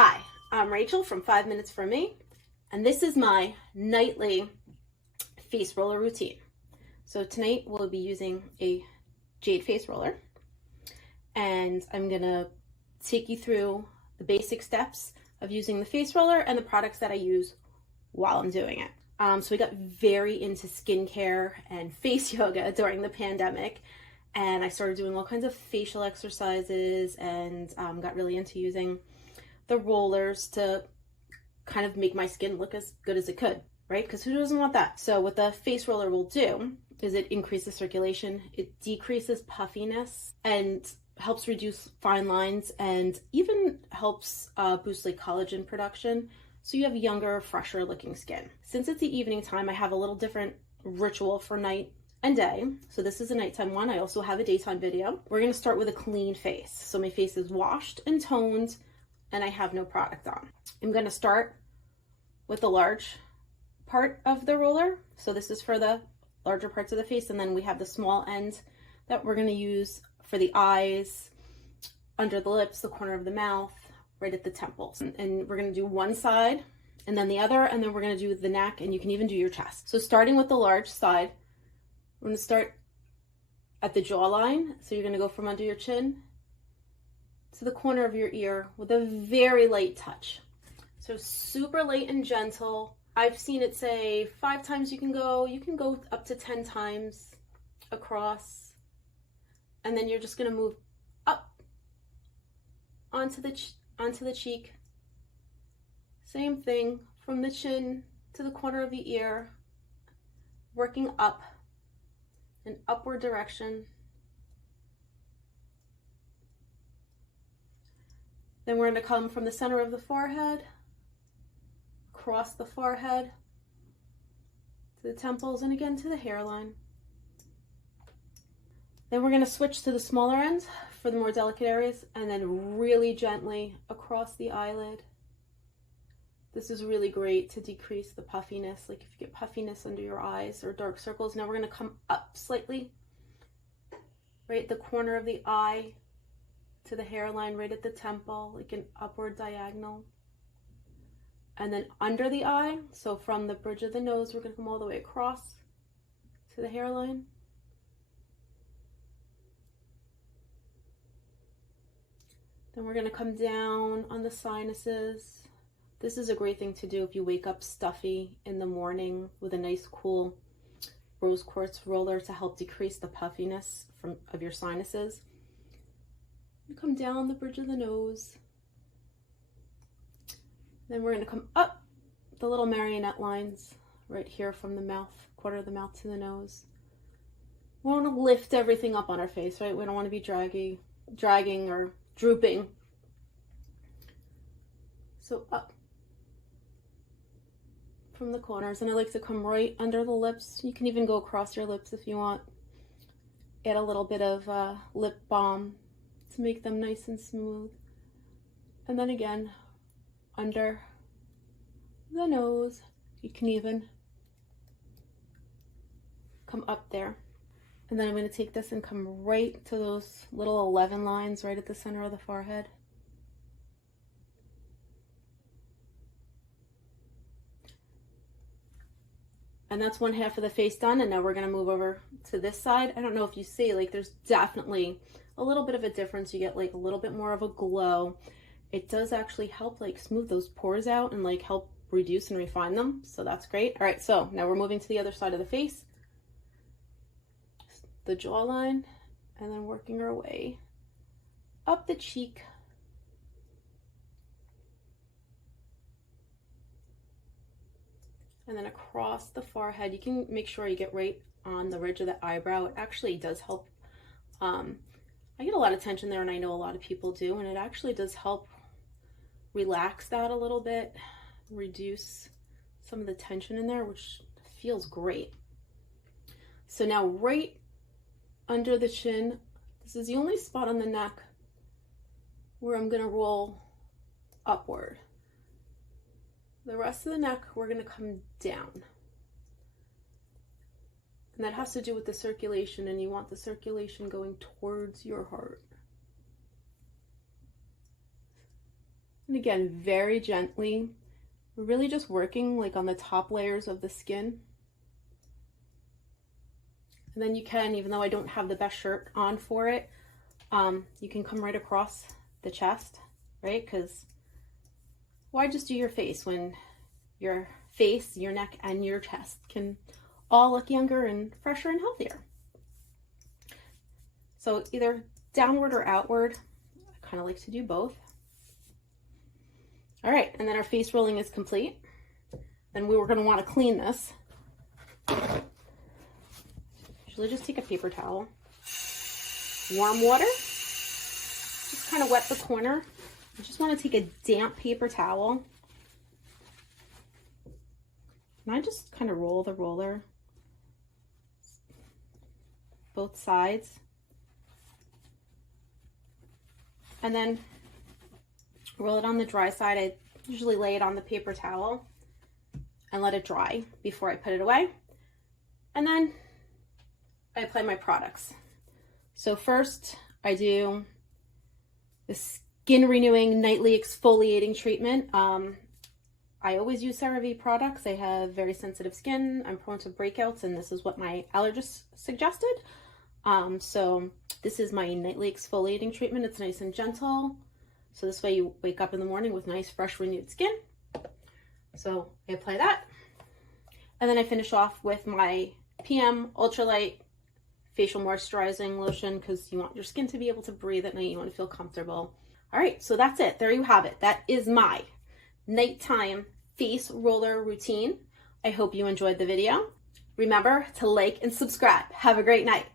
Hi, I'm Rachel from 5 Minutes for Me, and this is my nightly face roller routine. So tonight we'll be using a Jade face roller, and I'm gonna take you through the basic steps of using the face roller and the products that I use while I'm doing it. So we got very into skincare and face yoga during the pandemic, and I started doing all kinds of facial exercises and got really into using the rollers to kind of make my skin look as good as it could, right? Because who doesn't want that? So what the face roller will do is it increases circulation, it decreases puffiness, and helps reduce fine lines, and even helps boost like collagen production, so you have younger, fresher looking skin. Since it's the evening time, I have a little different ritual for night and day. So this is a nighttime one. I also have a daytime video. We're gonna start with a clean face. So my face is washed and toned, and I have no product on. I'm gonna start with the large part of the roller. So this is for the larger parts of the face, and then we have the small end that we're gonna use for the eyes, under the lips, the corner of the mouth, right at the temples. And we're gonna do one side and then the other, and then we're gonna do the neck, and you can even do your chest. So starting with the large side, we're gonna start at the jawline. So you're gonna go from under your chin to the corner of your ear with a very light touch. So super light and gentle. I've seen it say 5 times you can go up to 10 times across. And then you're just gonna move up onto the cheek. Same thing from the chin to the corner of the ear, working up, an upward direction. Then we're going to come from the center of the forehead, across the forehead, to the temples, and again to the hairline. Then we're going to switch to the smaller end for the more delicate areas, and then really gently across the eyelid. This is really great to decrease the puffiness, like if you get puffiness under your eyes or dark circles. Now we're going to come up slightly, right at the corner of the eye, to the hairline, right at the temple, like an upward diagonal. And then under the eye, so from the bridge of the nose, we're going to come all the way across to the hairline. Then we're going to come down on the sinuses. This is a great thing to do if you wake up stuffy in the morning, with a nice cool rose quartz roller to help decrease the puffiness of your sinuses. Come down the bridge of the nose. Then we're going to come up the little marionette lines right here from the mouth, corner of the mouth to the nose. We want to lift everything up on our face, right? We don't want to be dragging or drooping. So up from the corners, and I like to come right under the lips. You can even go across your lips if you want. Add a little bit of lip balm to make them nice and smooth. And then again, under the nose, you can even come up there. And then I'm going to take this and come right to those little 11 lines right at the center of the forehead. And that's one half of the face done, and now we're going to move over to this side. I don't know if you see, like, there's definitely a little bit of a difference. You get like a little bit more of a glow. It does actually help like smooth those pores out and like help reduce and refine them. So that's great. All right, so now we're moving to the other side of the face, the jawline, and then working our way up the cheek. And then across the forehead. You can make sure you get right on the ridge of the eyebrow. It actually does help. I get a lot of tension there, and I know a lot of people do, and it actually does help relax that a little bit, reduce some of the tension in there, which feels great. So now right under the chin, this is the only spot on the neck where I'm going to roll upward. The rest of the neck, we're going to come down. And that has to do with the circulation, and you want the circulation going towards your heart. And again, very gently, really just working like on the top layers of the skin. And then you can, even though I don't have the best shirt on for it, you can come right across the chest, right? Because why just do your face when your face, your neck, and your chest can all look younger and fresher and healthier? So either downward or outward. I kind of like to do both. All right, and then our face rolling is complete. Then we were going to want to clean this. Usually just take a paper towel, warm water, just kind of wet the corner. I just want to take a damp paper towel, and I just kind of roll the roller both sides, and then roll it on the dry side. I usually lay it on the paper towel and let it dry before I put it away, and then I apply my products. So first I do the skin renewing nightly exfoliating treatment. I always use CeraVe products. I have very sensitive skin. I'm prone to breakouts, and this is what my allergist suggested. So this is my nightly exfoliating treatment. It's nice and gentle. So this way you wake up in the morning with nice, fresh, renewed skin. So I apply that. And then I finish off with my PM Ultralight Facial Moisturizing Lotion, because you want your skin to be able to breathe at night. You want to feel comfortable. All right, so that's it. There you have it. That is my nighttime face roller routine. I hope you enjoyed the video. Remember to like and subscribe. Have a great night.